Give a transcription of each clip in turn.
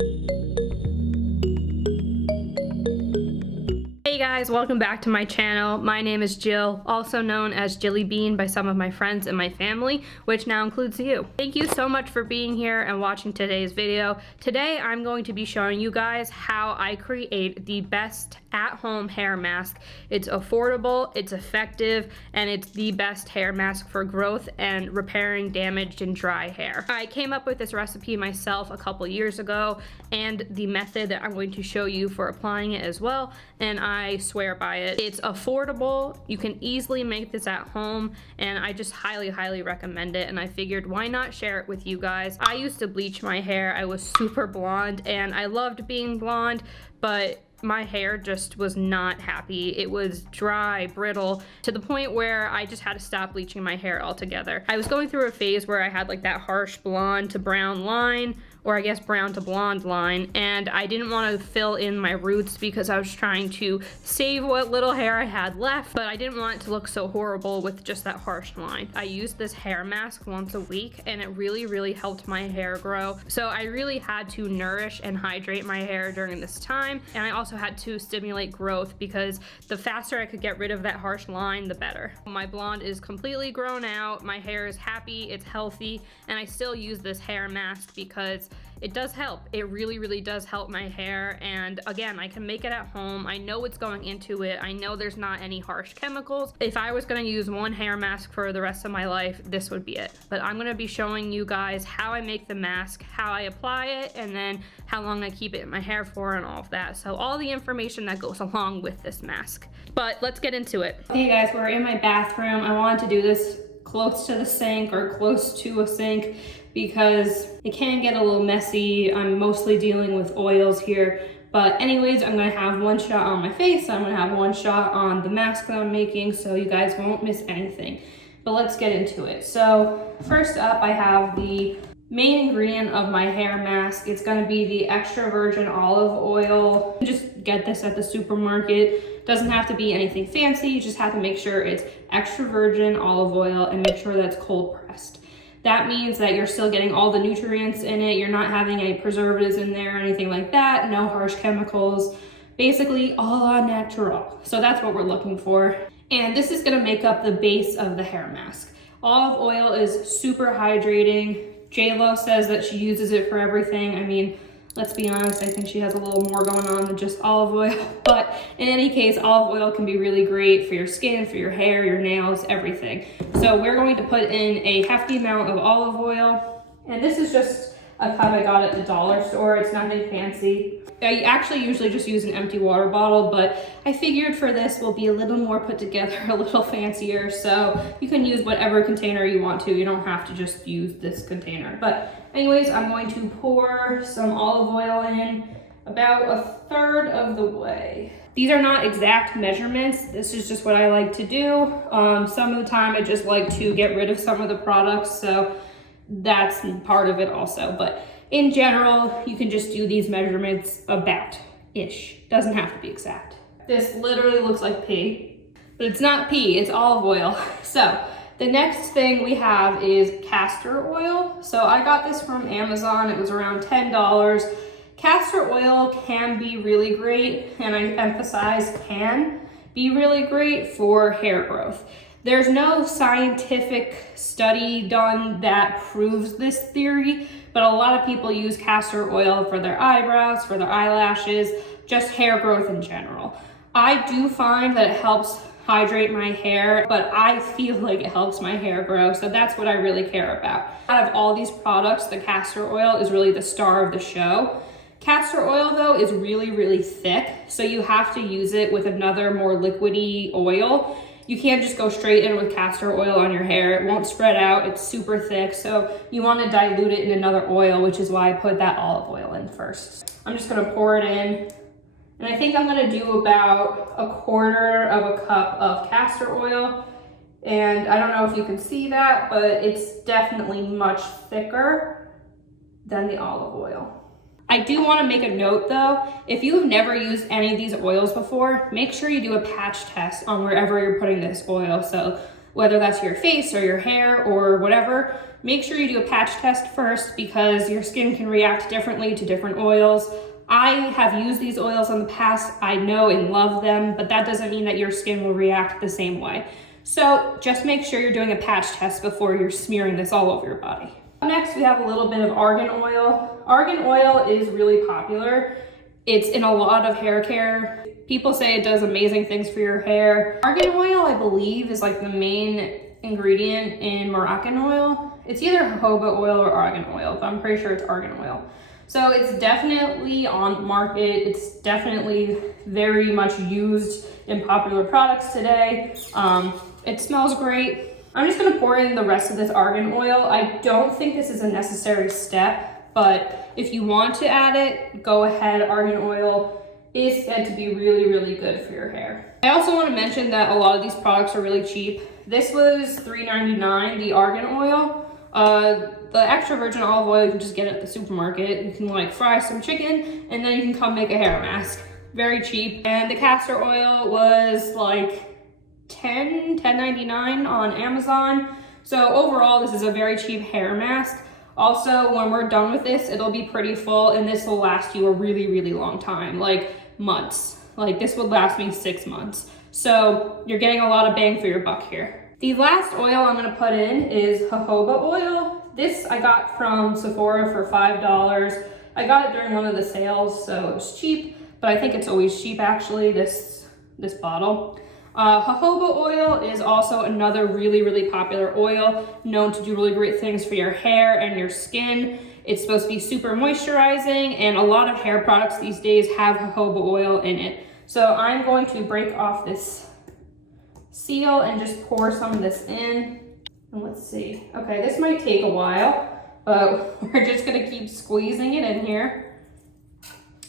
Hey guys, welcome back to my channel. My name is Jill, also known as Jillybean by some of my friends and my family, which now includes you. Thank you so much for being here and watching today's video. Today I'm going to be showing you guys how I create the best at-home hair mask. It's affordable, it's effective, and it's the best hair mask for growth and repairing damaged and dry hair. I came up with this recipe myself a couple years ago, and the method that I'm going to show you for applying it as well, and I swear by it. It's affordable, you can easily make this at home, and I just highly recommend it, and I figured why not share it with you guys. I used to bleach my hair. I was super blonde and I loved being blonde, but my hair just was not happy. It was dry, brittle, to the point where I just had to stop bleaching my hair altogether. I was going through a phase where I had like that harsh blonde to brown line, or I guess brown to blonde line, and I didn't want to fill in my roots because I was trying to save what little hair I had left, but I didn't want it to look so horrible with just that harsh line. I used this hair mask once a week and it really helped my hair grow. So I really had to nourish and hydrate my hair during this time, and I also had to stimulate growth because the faster I could get rid of that harsh line, the better. My blonde is completely grown out, my hair is happy, it's healthy, and I still use this hair mask because it does help. It really does help my hair, and again, I can make it at home. I know what's going into it. I know there's not any harsh chemicals. If I was gonna use one hair mask for the rest of my life, this would be it. But I'm gonna be showing you guys how I make the mask, how I apply it, and then how long I keep it in my hair for and all of that. So all the information that goes along with this mask. But let's get into it. Okay guys, we're in my bathroom. I wanted to do this close to the sink or close to a sink because it can get a little messy. I'm mostly dealing with oils here. But anyways, I'm gonna have one shot on my face. I'm gonna have one shot on the mask that I'm making so you guys won't miss anything. But let's get into it. So first up, I have the main ingredient of my hair mask. It's gonna be the extra virgin olive oil. You just get this at the supermarket. Doesn't have to be anything fancy. You just have to make sure it's extra virgin olive oil and make sure that's cold pressed. That means that you're still getting all the nutrients in it. You're not having any preservatives in there or anything like that. No harsh chemicals. Basically all au natural. So that's what we're looking for. And this is gonna make up the base of the hair mask. Olive oil is super hydrating. J-Lo says that she uses it for everything. I mean, let's be honest, I think she has a little more going on than just olive oil. But in any case, olive oil can be really great for your skin, for your hair, your nails, everything. So we're going to put in a hefty amount of olive oil. And this is just a cup I got at the dollar store. It's nothing fancy. I actually usually just use an empty water bottle, but I figured for this will be a little more put together, a little fancier. So you can use whatever container you want to. You don't have to just use this container. But anyways, I'm going to pour some olive oil in about a third of the way. These are not exact measurements. This is just what I like to do. Some of the time I just like to get rid of some of the products, so that's part of it also. But in general, you can just do these measurements about-ish. Doesn't have to be exact. This literally looks like pee, but it's not pee, it's olive oil. So the next thing we have is castor oil. So I got this from Amazon. It was around $10. Castor oil can be really great, and I emphasize can be really great for hair growth. There's no scientific study done that proves this theory, but a lot of people use castor oil for their eyebrows, for their eyelashes, just hair growth in general. I do find that it helps hydrate my hair, but I feel like it helps my hair grow, so that's what I really care about. Out of all these products, the castor oil is really the star of the show. Castor oil though is really thick, so you have to use it with another more liquidy oil. You can't just go straight in with castor oil on your hair. It won't spread out, it's super thick, so you want to dilute it in another oil, which is why I put that olive oil in first. I'm just gonna pour it in, and I think I'm gonna do about a quarter of a cup of castor oil. And I don't know if you can see that, but it's definitely much thicker than the olive oil. I do want to make a note though, if you've never used any of these oils before, make sure you do a patch test on wherever you're putting this oil. So whether that's your face or your hair or whatever, make sure you do a patch test first because your skin can react differently to different oils. I have used these oils in the past. I know and love them, but that doesn't mean that your skin will react the same way. So just make sure you're doing a patch test before you're smearing this all over your body. Next, we have a little bit of argan oil. Argan oil is really popular. It's in a lot of hair care. People say it does amazing things for your hair. Argan oil, I believe, is like the main ingredient in Moroccan oil. It's either jojoba oil or argan oil, but I'm pretty sure it's argan oil. So it's definitely on the market. It's definitely very much used in popular products today. It smells great. I'm just gonna pour in the rest of this argan oil. I don't think this is a necessary step, but if you want to add it, go ahead. Argan oil is said to be really, really good for your hair. I also want to mention that a lot of these products are really cheap. This was $3.99, the argan oil. The extra virgin olive oil you can just get at the supermarket. You can like fry some chicken and then you can come make a hair mask. Very cheap. And the castor oil was like $10.99 on Amazon. So overall, this is a very cheap hair mask. Also, when we're done with this, it'll be pretty full and this will last you a really, really long time, like months. Like this would last me 6 months. So you're getting a lot of bang for your buck here. The last oil I'm gonna put in is jojoba oil. This I got from Sephora for $5. I got it during one of the sales, so it was cheap, but I think it's always cheap actually, this bottle. Jojoba oil is also another really, really popular oil, known to do really great things for your hair and your skin. It's supposed to be super moisturizing, and a lot of hair products these days have jojoba oil in it. So I'm going to break off this seal and just pour some of this in. And let's see. Okay, this might take a while, but we're just gonna keep squeezing it in here.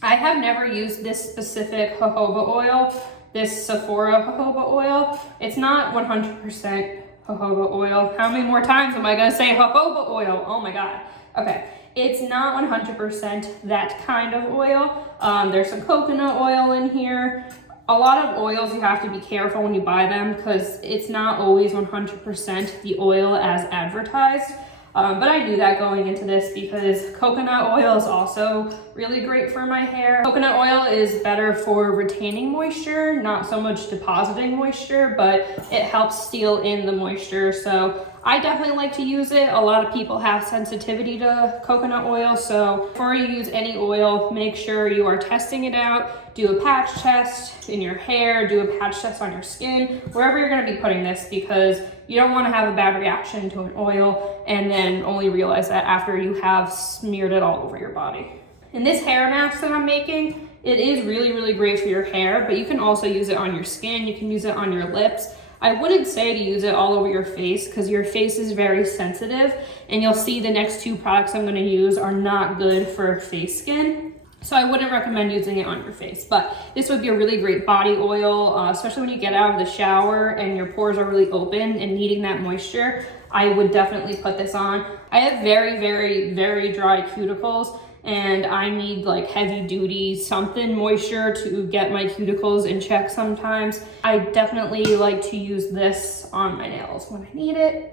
I have never used this specific jojoba oil, this Sephora jojoba oil. It's not 100% jojoba oil. How many more times am I gonna say jojoba oil? Oh my God. Okay, it's not 100% that kind of oil. There's some coconut oil in here. A lot of oils, you have to be careful when you buy them because it's not always 100% the oil as advertised. But I knew that going into this because coconut oil is also really great for my hair. Coconut oil is better for retaining moisture, not so much depositing moisture, but it helps seal in the moisture. So I definitely like to use it. A lot of people have sensitivity to coconut oil. So before you use any oil, make sure you are testing it out. Do a patch test in your hair, do a patch test on your skin, wherever you're gonna be putting this, because you don't wanna have a bad reaction to an oil and then only realize that after you have smeared it all over your body. In this hair mask that I'm making, it is really, really great for your hair, but you can also use it on your skin, you can use it on your lips. I wouldn't say to use it all over your face because your face is very sensitive, and you'll see the next two products I'm gonna use are not good for face skin. So I wouldn't recommend using it on your face, but this would be a really great body oil, especially when you get out of the shower and your pores are really open and needing that moisture. I would definitely put this on. I have very, very, very dry cuticles, and I need like heavy duty something moisture to get my cuticles in check sometimes. I definitely like to use this on my nails when I need it.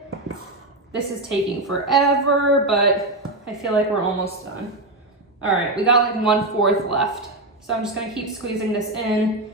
This is taking forever, but I feel like we're almost done. All right, we got like 1/4 left. So I'm just gonna keep squeezing this in.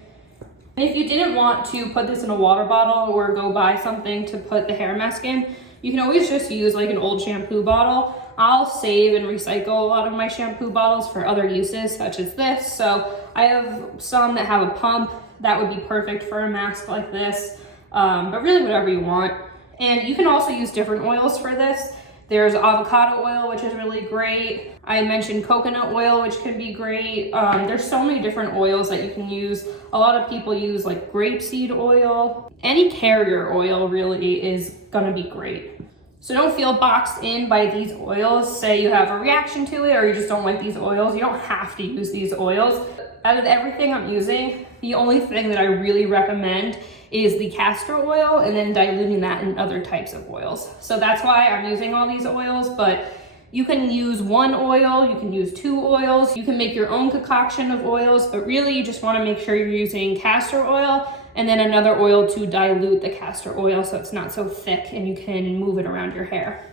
And if you didn't want to put this in a water bottle or go buy something to put the hair mask in, you can always just use like an old shampoo bottle. I'll save and recycle a lot of my shampoo bottles for other uses, such as this. So I have some that have a pump. That would be perfect for a mask like this, but really whatever you want. And you can also use different oils for this. There's avocado oil, which is really great. I mentioned coconut oil, which can be great. There's so many different oils that you can use. A lot of people use like grapeseed oil. Any carrier oil really is gonna be great. So don't feel boxed in by these oils. Say you have a reaction to it or you just don't like these oils. You don't have to use these oils. Out of everything I'm using, the only thing that I really recommend is the castor oil and then diluting that in other types of oils. So that's why I'm using all these oils, but you can use one oil, you can use 2 oils, you can make your own concoction of oils, but really you just wanna make sure you're using castor oil and then another oil to dilute the castor oil so it's not so thick and you can move it around your hair.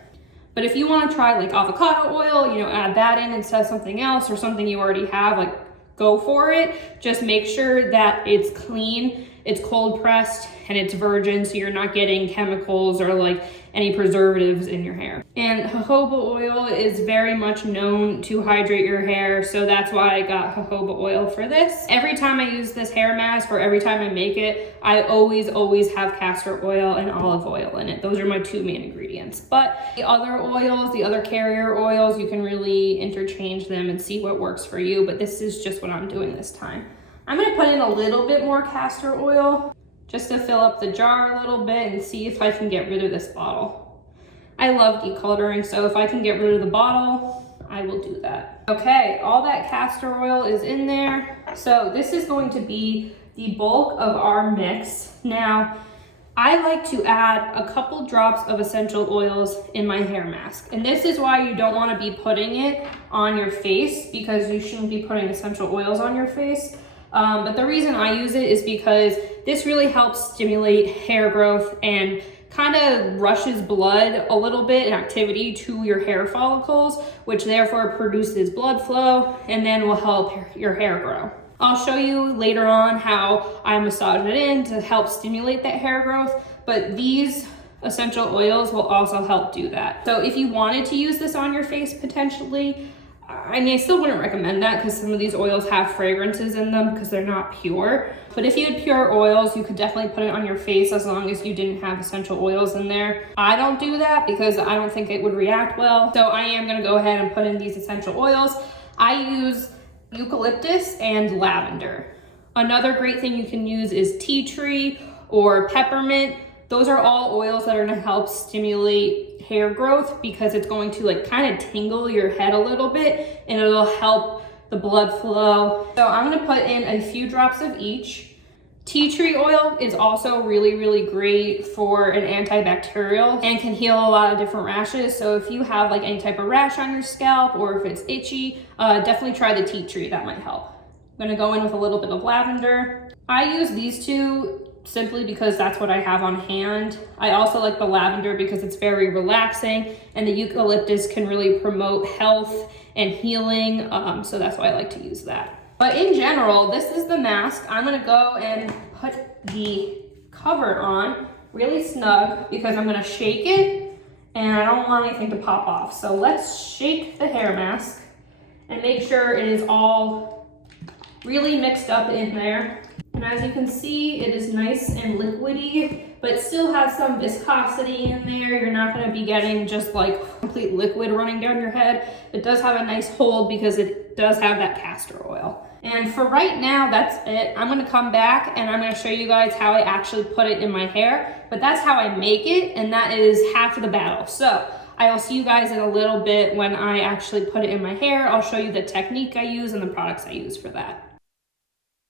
But if you want to try like avocado oil, you know, add that in instead of something else or something you already have, like go for it. Just make sure that it's clean, it's cold pressed, and it's virgin, so you're not getting chemicals or like any preservatives in your hair. And jojoba oil is very much known to hydrate your hair, so that's why I got jojoba oil for this. Every time I use this hair mask or every time I make it, I always have castor oil and olive oil in it. Those are my two main ingredients. But the other oils, the other carrier oils, you can really interchange them and see what works for you, but this is just what I'm doing this time. I'm gonna put in a little bit more castor oil just to fill up the jar a little bit and see if I can get rid of this bottle. I love decluttering, so if I can get rid of the bottle, I will do that. Okay, all that castor oil is in there. So this is going to be the bulk of our mix. Now, I like to add a couple drops of essential oils in my hair mask. And this is why you don't want to be putting it on your face, because you shouldn't be putting essential oils on your face. But the reason I use it is because this really helps stimulate hair growth and kind of rushes blood a little bit and activity to your hair follicles, which therefore produces blood flow and then will help your hair grow. I'll show you later on how I massage it in to help stimulate that hair growth, but these essential oils will also help do that. So if you wanted to use this on your face potentially, I mean, I still wouldn't recommend that because some of these oils have fragrances in them because they're not pure. But if you had pure oils, you could definitely put it on your face as long as you didn't have essential oils in there. I don't do that because I don't think it would react well. So I am gonna go ahead and put in these essential oils. I use eucalyptus and lavender. Another great thing you can use is tea tree or peppermint. Those are all oils that are gonna help stimulate hair growth because it's going to like kind of tingle your head a little bit and it'll help the blood flow. So I'm gonna put in a few drops of each. Tea tree oil is also really great for an antibacterial and can heal a lot of different rashes. So if you have like any type of rash on your scalp or if it's itchy, definitely try the tea tree, that might help. I'm gonna go in with a little bit of lavender. I use these two simply because that's what I have on hand. I also like the lavender because it's very relaxing, and the eucalyptus can really promote health and healing, so that's why I like to use that. But in general, this is the mask. I'm gonna go and put the cover on really snug because I'm gonna shake it and I don't want anything to pop off. So let's shake the hair mask and make sure it is all really mixed up in there. And as you can see, it is nice and liquidy, but still has some viscosity in there. You're not gonna be getting just like complete liquid running down your head. It does have a nice hold because it does have that castor oil. And for right now, that's it. I'm gonna come back and I'm gonna show you guys how I actually put it in my hair, but that's how I make it, and that is half of the battle. So I will see you guys in a little bit when I actually put it in my hair. I'll show you the technique I use and the products I use for that.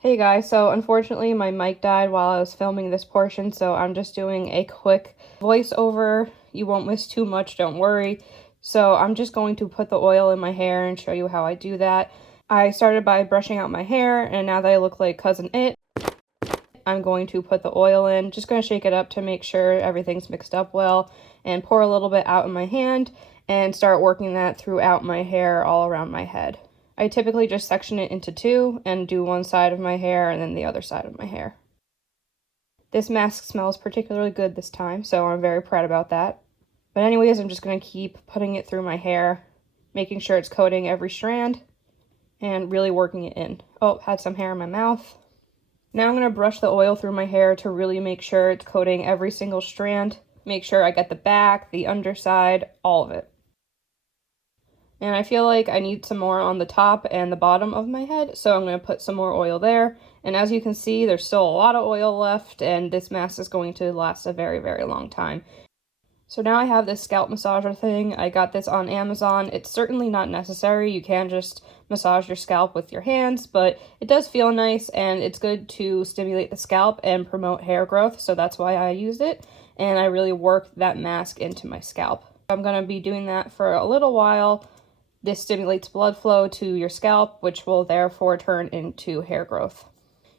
Hey guys, so unfortunately my mic died while I was filming this portion, so I'm just doing a quick voiceover. You won't miss too much, don't worry. So I'm just going to put the oil in my hair and show you how I do that. I started by brushing out my hair, and now that I look like Cousin It, I'm going to put the oil in. Just going to shake it up to make sure everything's mixed up well, and pour a little bit out in my hand and start working that throughout my hair all around my head. I typically just section it into two and do one side of my hair and then the other side of my hair. This mask smells particularly good this time, so I'm very proud about that. But anyways, I'm just going to keep putting it through my hair, making sure it's coating every strand, and really working it in. Oh, had some hair in my mouth. Now I'm going to brush the oil through my hair to really make sure it's coating every single strand. Make sure I get the back, the underside, all of it. And I feel like I need some more on the top and the bottom of my head, so I'm going to put some more oil there. And as you can see, there's still a lot of oil left, and this mask is going to last a very long time. So now I have this scalp massager thing. I got this on Amazon. It's certainly not necessary. You can just massage your scalp with your hands, but it does feel nice, and it's good to stimulate the scalp and promote hair growth, so that's why I used it. And I really worked that mask into my scalp. I'm going to be doing that for a little while. This stimulates blood flow to your scalp, which will therefore turn into hair growth.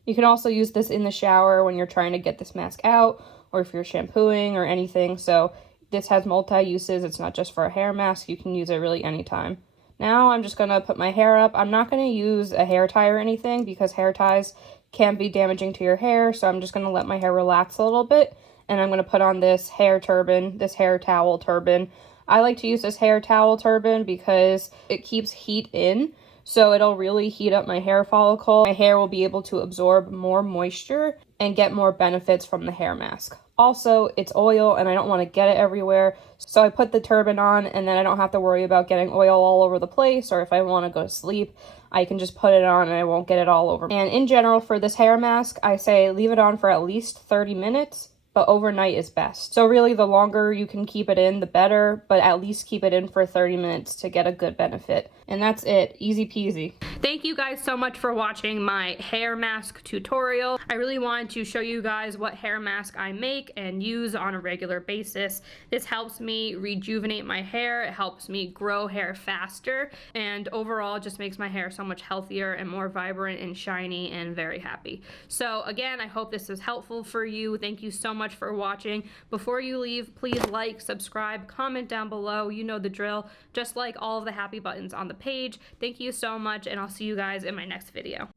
You can also use this in the shower when you're trying to get this mask out, or if you're shampooing or anything. So this has multi-uses. It's not just for a hair mask. You can use it really anytime. Now I'm just going to put my hair up. I'm not going to use a hair tie or anything because hair ties can be damaging to your hair. So I'm just going to let my hair relax a little bit. And I'm going to put on this hair turban, this hair towel turban. I like to use this hair towel turban because it keeps heat in. So it'll really heat up my hair follicle. My hair will be able to absorb more moisture and get more benefits from the hair mask. Also, it's oil and I don't want to get it everywhere. So I put the turban on and then I don't have to worry about getting oil all over the place, or if I want to go to sleep, I can just put it on and I won't get it all over. And in general, for this hair mask, I say leave it on for at least 30 minutes. But overnight is best. So really, the longer you can keep it in, the better, but at least keep it in for 30 minutes to get a good benefit. And that's it. Easy peasy. Thank you guys so much for watching my hair mask tutorial. I really wanted to show you guys what hair mask I make and use on a regular basis. This helps me rejuvenate my hair. It helps me grow hair faster, and overall just makes my hair so much healthier and more vibrant and shiny and very happy. So again, I hope this was helpful for you. Thank you so much for watching. Before you leave, please like, subscribe, comment down below. You know the drill. Just like all of the happy buttons on the page. Thank you so much, and I'll see you guys in my next video.